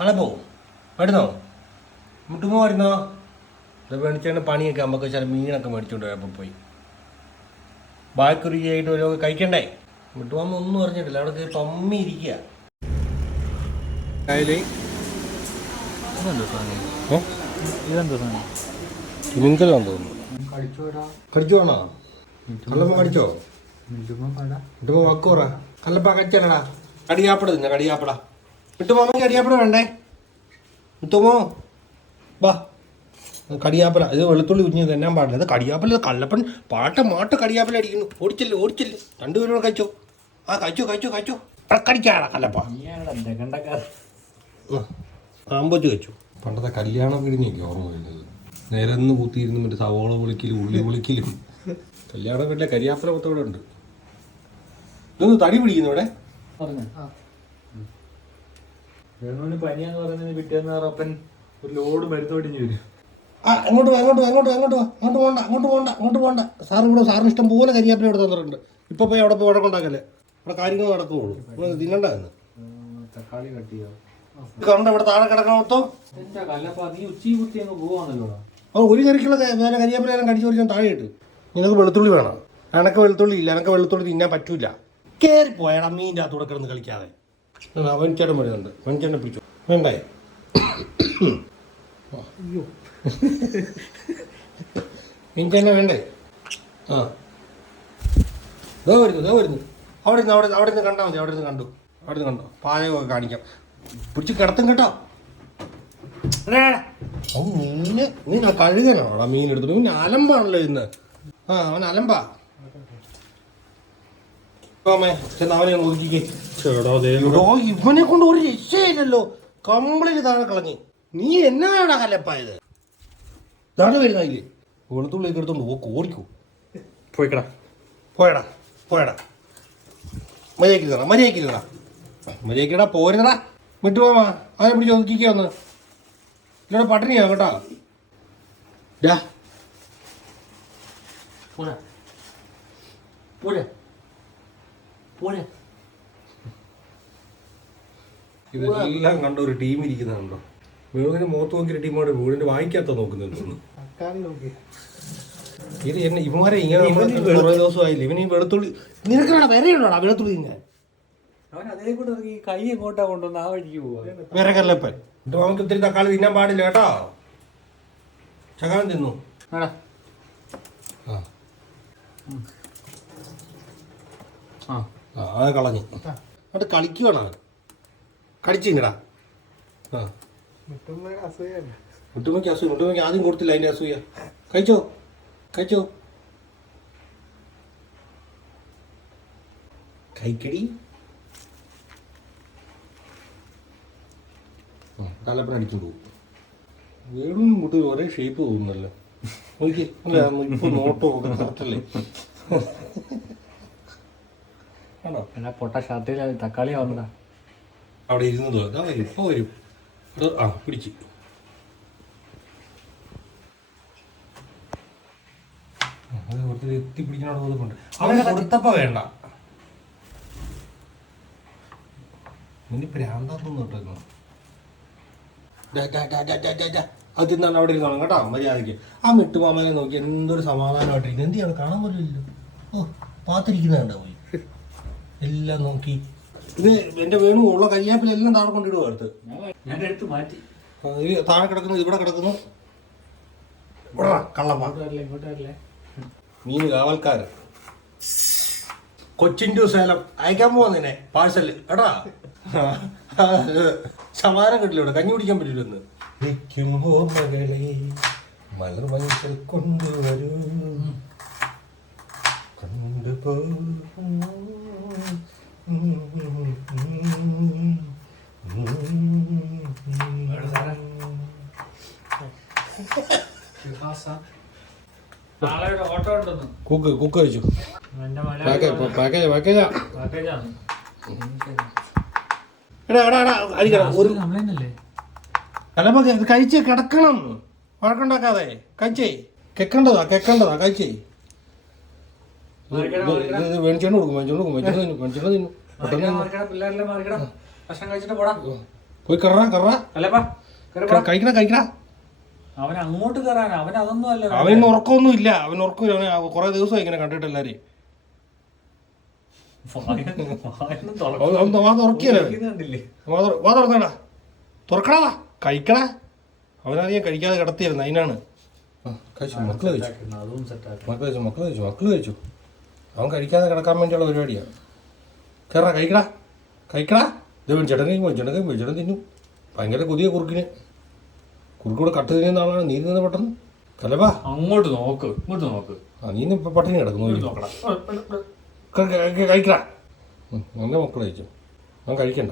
കളപ്പോ വരുന്നോ? മുട്ടുമോ വരുന്നോ? ഇത് മേടിച്ചാണ് പണിയൊക്കെ നമുക്ക് വെച്ചാൽ മീനൊക്കെ മേടിച്ചുകൊണ്ട് പോയപ്പോൾ പോയി. ബാക്കുരുചിയായിട്ട് ഒരു കഴിക്കണ്ടേ? മുട്ടുമാമ ഒന്നും അറിഞ്ഞിട്ടില്ല അവിടെ കയറി പമ്മി ഇരിക്കുക തിമിങ്കലാന്ന് തോന്നുന്നു. കടിച്ചോ കല്ലപ്പ കടിയാപ്പട തിന്ന കടിയാപ്പട. മുട്ടുമാമ്മയ്ക്ക് കടിയാപ്പട വേണ്ടേ? വിട്ടുമോ വാ. കടിയാപ്പല ഇത് വെളുത്തുള്ളി കുഞ്ഞ് തന്നാൻ പാടില്ല. അത് കടിയാപ്പല ഇത് കള്ളപ്പൻ പാട്ട മാട്ട കടിയാപ്പല അടിക്കുന്നു. ഓടിച്ചില്ല ഓടിച്ചില്ല. രണ്ടുപേരും കൂടെ കഴിച്ചോ. ആ കഴിച്ചോ കഴിച്ചോ കഴിച്ചോ. കടിക്കാടാ കല്ലപ്പ ആമ്പച്ച് കഴിച്ചു. പണ്ടത്തെ കല്യാണ വീടിനെയൊക്കെ ഓർമ്മ വരുന്നത്. നേരന്ന് കൂത്തിയിരുന്നു മറ്റേ സവോള പൊളിക്കലും ഉള്ളി പൊളിക്കലും. കല്യാണ വീട്ടിലെ കരിയാപ്പല മൊത്തം ഉണ്ട്. ഇതൊന്ന് തടി പിടിക്കുന്നു ഇവിടെ? പറഞ്ഞു. വേണുവിന് പനിയാന്ന് പറയുന്നതിന് പിറ്റേന്ന് അപ്പൻ ഒരു ലോഡ് മരുന്ന് പിടിഞ്ഞു വരും. ആ അങ്ങോട്ട് അങ്ങോട്ട് അങ്ങോട്ട് അങ്ങോട്ട്. അങ്ങോട്ട് പോകണ്ട അങ്ങോട്ട് പോകണ്ട അങ്ങോട്ട് പോകണ്ട സാർ ഇവിടെ സാറിന് ഇഷ്ടം പോലെ കരിയാപ്പില ഇവിടെ തന്നിട്ടുണ്ട്. ഇപ്പൊ പോയി അവിടെ പോയി വഴക്കുണ്ടാക്കല്ലേ അവിടെ കാര്യങ്ങൾ നടക്കുകയുള്ളൂ നിങ്ങൾ തിന്നണ്ടായിരുന്നു തക്കാളി കട്ട് ചെയ്യാം. കണ്ട ഇവിടെ താഴെ കിടക്കണ മൊത്തം? നീ ഉച്ചി കുത്തി അങ്ങ് പോവാണല്ലോ. അപ്പോൾ ഒരു കറിക്കുള്ള വേറെ കരിയാപ്പില എല്ലാം കടിച്ചു പറഞ്ഞാൽ താഴെ ഇട്ട് നിനക്ക് വെളുത്തുള്ളി വേണം. എനക്ക് വെളുത്തുള്ളി ഇല്ല. എനക്ക് വെളുത്തുള്ളി തിന്നാൻ പറ്റൂല. കേറി പോയടാ മീന്റെ അകത്തൂടെ കിടന്ന് കളിക്കാതെ. അവൻചേട്ടൻ വരുന്നുണ്ട്. അവൻചേട്ടനെ പിടിച്ചു. വേണ്ടേ അയ്യോ. എനിക്കെന്നെ വേണ്ടേ? ആ. ഇതോ വരുന്നു ഇതോ വരുന്നു. അവിടെ നിന്ന് അവിടെ അവിടെ നിന്ന് കണ്ടാൽ മതി അവിടെ നിന്ന് കണ്ടു. അവിടെ നിന്ന് കണ്ടു. പാചകമൊക്കെ കാണിക്കാം. പിടിച്ച് കിടത്തും കേട്ടോ. മീന്. മീൻ ആ കഴുകനാണോടാ മീൻ എടുത്തിട്ട്. മീൻ അലമ്പാണല്ലോ ഇന്ന്. ആ അവൻ അലമ്പാ. അമ്മേ ചെന്ന് അവനെ ഒതുക്കിക്കേ. ഇവനെ കൊണ്ട് ഒരു രക്ഷയില്ലല്ലോ. കംപ്ലീറ്റ് താഴെ കളഞ്ഞ്. നീ എന്നാണ് കലപ്പായത്? താഴെ വരുന്നില്ലേ വെളുത്തുള്ളിയൊക്കെ എടുത്തോണ്ട് ഓ കോറിക്കോ. പോയിക്കടാ. പോയടാ പോയടാ. മര്യാദക്കില്ലടാ മര്യാദക്കില്ലടാ മര്യാദക്കിടാ പോരുന്നടാ. വിട്ടുപോവാ അതെ പിടിച്ച് ഒതുക്കിക്ക ഒന്ന്? ഇല്ലടാ പട്ടിണിയാ കേട്ടാ. ഡാ. പോരാ. പോരാ. പോരാ. ഇതെല്ലാം കണ്ട ഒരു ടീം ഇരിക്കുന്നുണ്ടോ? വീടിന് മുഖത്ത് നോക്കിയ ടീമോട് വീടിന്റെ വായിക്കാത്ത നോക്കുന്നുണ്ട് ഇത് എന്നെ ഇവന്മാരെ ഇങ്ങനെ കുറേ ദിവസമായില്ല? ഇവന് ഈ വെളുത്തുള്ളി നിനക്കാണ് വരെയുള്ളടാ വെളുത്തുള്ളി ഞാൻ. അവൻ അതേ കൂടെ ഇറങ്ങി കൈ എങ്ങോട്ടാ കൊണ്ടുവന്ന് ആ വഴിക്ക് പോവാ? വേറെ കല്ലപ്പൻ. നമുക്ക് ഇത്തിരി തക്കാളി തിന്നാൻ പാടില്ല കേട്ടോ. ചകാൻ തിന്നു. ആ. ആ. ആ അത് കളഞ്ഞു. അത് കളിക്കുവാണ് അവൻ. കടിച്ചിങ്ങടാ. ആ. മുട്ടുമയ്ക്ക് അസൂയ മുട്ടുമ്മക്ക് ആദ്യം കൊടുത്തില്ല അതിന്റെ അസൂയ. കഴിച്ചോ? കഴിച്ചോ? കൈക്കടി കല്ലപ്പന അടിച്ചു പോകും വീടും മുട്ടും ഒരേ ഷേപ്പ് തോന്നുന്നല്ലോ. നോക്കി അല്ല ഇപ്പൊ നോട്ടോ ഒക്കെ കറക്റ്റല്ലേ ആണോ എന്നാ പൊട്ട ഷർട്ടിൽ തക്കാളി വന്നടാ അവിടെ ഇരുന്നത് അതാ വരും ഇപ്പൊ വരും. ആ പിടിച്ച് അത് കുറച്ച് എത്തി പിടിക്കണോട് തോന്നുന്നുണ്ട് അവനെ കൊടുത്തപ്പോ വേണ്ട. ഇനി ഭ്രാന്താന്ന് കേട്ടോ അത് തിന്നാണ് അവിടെ ഇരുന്നോളാം കേട്ടോ മര്യാദയ്ക്ക്. ആ മിട്ടുമാമനെ നോക്കി എന്തൊരു സമാധാനമായിട്ടിരിക്കുന്നു എന്ത് ചെയ്യണം കാണാൻ പോലില്ലല്ലോ ഓ പാത്തിരിക്കുന്നുണ്ടോ പോയി. എല്ലാം നോക്കി. ഇത് എന്റെ വേണു ഉള്ള കരിയാപ്പിലെല്ലാം താഴെ കൊണ്ടിടുക അടുത്ത്? ഞാൻ എടുത്ത് മാറ്റി. താഴെ കിടക്കുന്നു ഇവിടെ കിടക്കുന്നു. ഇവിടെ കള്ളമ്മ മീൻ കാവൽക്കാരൻ. കൊച്ചിൻ ടു സേലം. അയക്കാൻ പോവാ പാഴ്സൽ എടാ. സമാനം കിട്ടില്ല ഇവിടെ കഞ്ഞി കുടിക്കാൻ മലർ മഞ്ഞൾ കൊണ്ടുവരൂ. കൊണ്ടുപോ കുക്ക് കുക്ക് കഴിച്ചു അടിക്കണം ഒരു കഴിച്ച് കിടക്കണം വഴക്കുണ്ടാക്കാതെ കഴിച്ചേ കെക്കണ്ടതാ കെക്കണ്ടതാ കഴിച്ചേ ഇത് മേടിച്ചോണ്ട് കൊടുക്കും മേടിച്ചോണ്ട് കൊടുക്കും മേടിച്ചോണ്ട് തിന്നു മേടിച്ചോണ്ട് തിന്നു പോയി കറ കറ അല്ലപ്പാ കഴിക്കണ കഴിക്കണ. അവൻ അങ്ങോട്ട് കയറാൻ അവൻ അതൊന്നും അല്ല അവനിന്ന് ഉറക്കമൊന്നും ഇല്ല. അവൻ ഉറക്കം അവന് കുറെ ദിവസമായി ഇങ്ങനെ കണ്ടിട്ട് എല്ലാരെയും തുറക്കടാ വാ. കഴിക്കടാ അവനധികം കഴിക്കാതെ കിടത്തിയിരുന്നു. അതിനാണ്. കഴിച്ചു. കഴിച്ചു. മക്കൾ കഴിച്ചു മക്കൾ കഴിച്ചു മക്കൾ കഴിച്ചു. അവൻ കഴിക്കാതെ കിടക്കാൻ വേണ്ടിയുള്ള പരിപാടിയാണ് കയറാ കഴിക്കടാ. കഴിക്കടാ. ഇത് ചേട്ടൻ കഴിക്കുമ്പോൾ ചേട്ടൻ കഴിക്കും ചേട്ടൻ തിന്നു. ഭയങ്കര കൊതിയ കുറുക്കിന്. കുറുക്കൂടെ കട്ട് തിന്നുന്ന ആളാണ്. നീ നിന്ന് പെട്ടെന്ന്. കലപ്പാ അങ്ങോട്ട് നോക്ക് ഇങ്ങോട്ട് നോക്ക്. ആ നീ ഇപ്പം പട്ടിണി കിടക്കുന്നു കഴിക്കടാ. എന്റെ മക്കൾ കഴിച്ചു. അവൻ കഴിക്കണ്ട.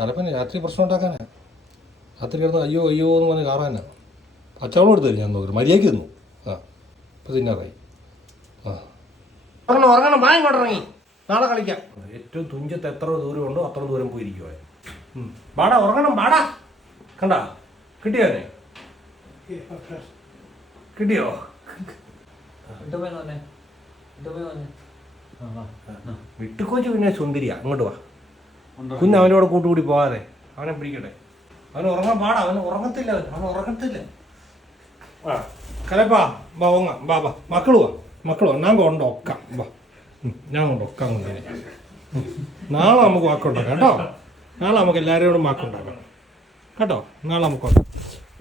കലപ്പന രാത്രി പ്രശ്നം ഉണ്ടാക്കാനാ? രാത്രി കിടന്ന് അയ്യോ അയ്യോ എന്ന് പറഞ്ഞ് കാറാനാ? അച്ചവളം എടുത്തു തരും ഞാൻ നോക്കി മര്യാദയ്ക്ക് തന്നു. ആ ഇപ്പം തിന്നാറായി. ആ. ഉറങ്ങണം ഉറങ്ങണം. വാ ഇങ്ങോട്ട് ഇറങ്ങി. നാളെ കളിക്കാം. ഏറ്റവും തുഞ്ചത്ത് എത്ര ദൂരം ഉണ്ടോ അത്ര ദൂരം പോയിരിക്കുവാ വാടാ ഉറങ്ങണം വാടാ. കണ്ട? കിട്ടിയോനെ കിട്ടിയോ? വിട്ടുകൊച്ചു പിന്നെ സുന്ദരിയാ. അങ്ങോട്ട് വാ. കുഞ്ഞ് അവനോട് കൂട്ടുകൂടി പോവാതെ. അവനെ പിടിക്കട്ടെ. അവൻ ഉറങ്ങാൻ പാടാ. അവൻ ഉറങ്ങത്തില്ല. അവൻ ഉറങ്ങത്തില്ല. ആ കലപ്പാ ബാ ഉങ്ങ ബാ ബാ മക്കൾ വാ. മക്കൾ വാ. ഞാൻ കൊണ്ട് ഒക്കാം വാ. ഉം, ഞാൻ കൊണ്ട് ഒക്കാം കൊണ്ടിനെ നാളെ നമുക്ക് വാക്കുണ്ടാക്കാം കേട്ടോ? നാളെ നമുക്ക് എല്ലാവരോടും വാക്കുണ്ടാക്കാം. കേട്ടോ? നാളെ നമുക്ക്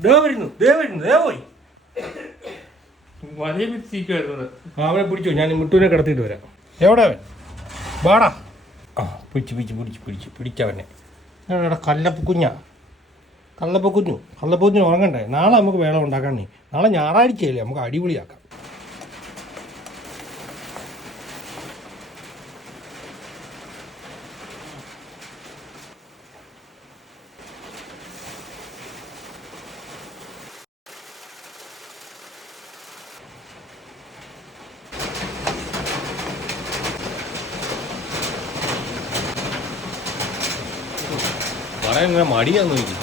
ദേ വരുന്നു ദേ വരുന്നു ദേ പോയി. വലിയ മിക്സിക്കുമായിരുന്നത് ആ, അവനെ പിടിച്ചു? ഞാൻ മുട്ടൂനെ കിടത്തിയിട്ട് വരാം. എവിടെ അവൻ? വാടാ. ആ പിടിച്ച് പിടിച്ച് പിടിച്ച് പിടിച്ച് പിടിച്ചവനെ ഞാനവിടെ കല്ലപ്പ കുഞ്ഞാ. കല്ലപ്പ കുഞ്ഞു കല്ലപ്പ കുഞ്ഞിന് ഉറങ്ങണ്ടേ? നാളെ നമുക്ക് വേണം ഉണ്ടാക്കാൻ നീ. നാളെ ഞായറാഴ്ചയല്ലേ നമുക്ക് അടിപൊളിയാക്കാം. പറയാൻ ഇങ്ങനെ മടിയാന്ന് പോയി.